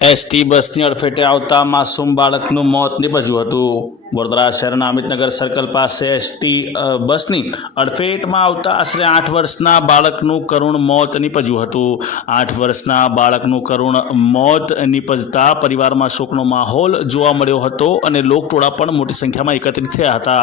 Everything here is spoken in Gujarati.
એસટી બસની અડફેટે આવતા માસૂમ બાળકનું મોત નિપજ્યું હતું. વડોદરા શહેરના અમિતનગર સર્કલ પાસે એસટી બસની અડફેટમાં આવતા આશરે આઠ વર્ષના બાળકનું કરુણ મોત નીપજ્યું હતું. આઠ વર્ષના બાળકનું કરુણ મોત નીપજતા પરિવારમાં શોકનો માહોલ જોવા મળ્યો હતો અને લોકટોળા પણ મોટી સંખ્યામાં એકત્રિત થયા હતા.